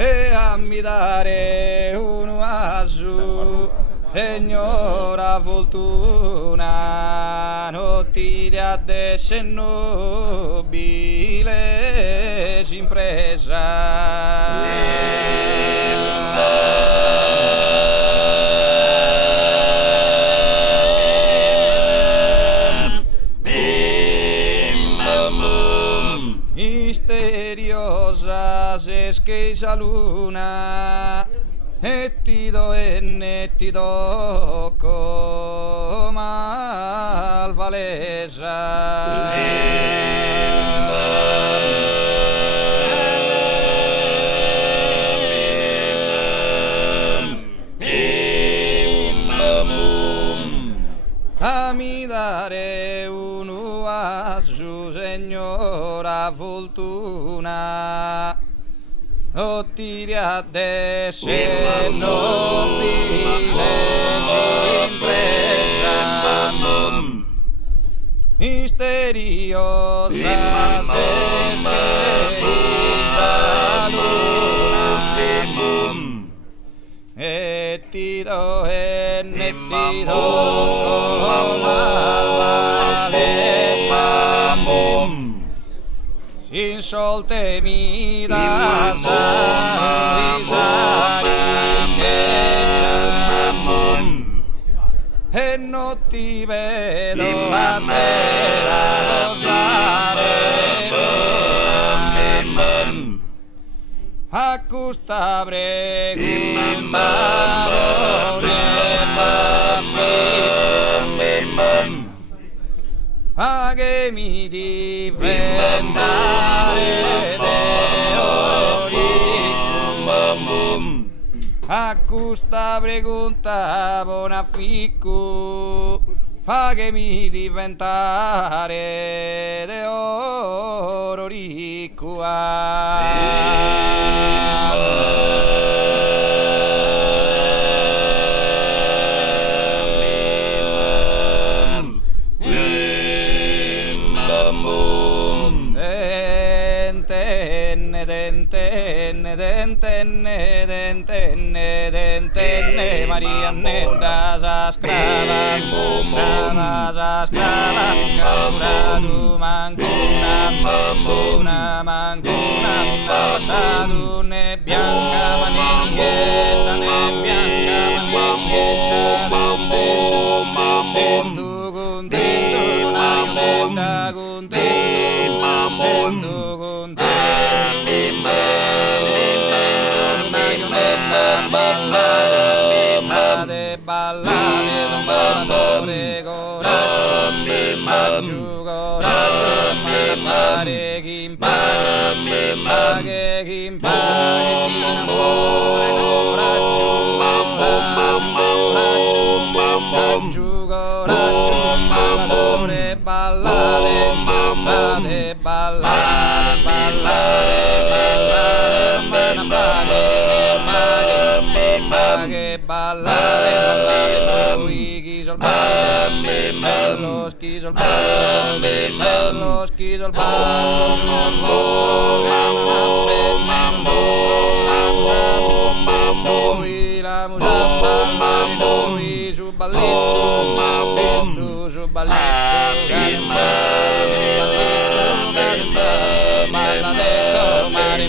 e a mi dare un asu, signora fortuna, notti di adesso nobile impresa. Misteriosa se schesa luna e ti do malvalesa. A mi dare un asu, signora fortuna, notti di adesso nobile impresa, misteriosa se schisa luna e ti do malvalesa, sin solte mi da e non ti vedo a te a gozare a custa a che mi diventare a custa pregunta buona ficco fa che mi diventare de oro ricco. Dentenne Maria Nenda sa sclava caura tu mancuna passatu ne bianca ma ne niente contento ballare non ballatore coraggio mare chi impara che chi impara chi innamora coraggio ballatore ballare ballare lui chi sul ballo chi sul ballo lui la musa ballare lui su balletto su balletto balla detto mare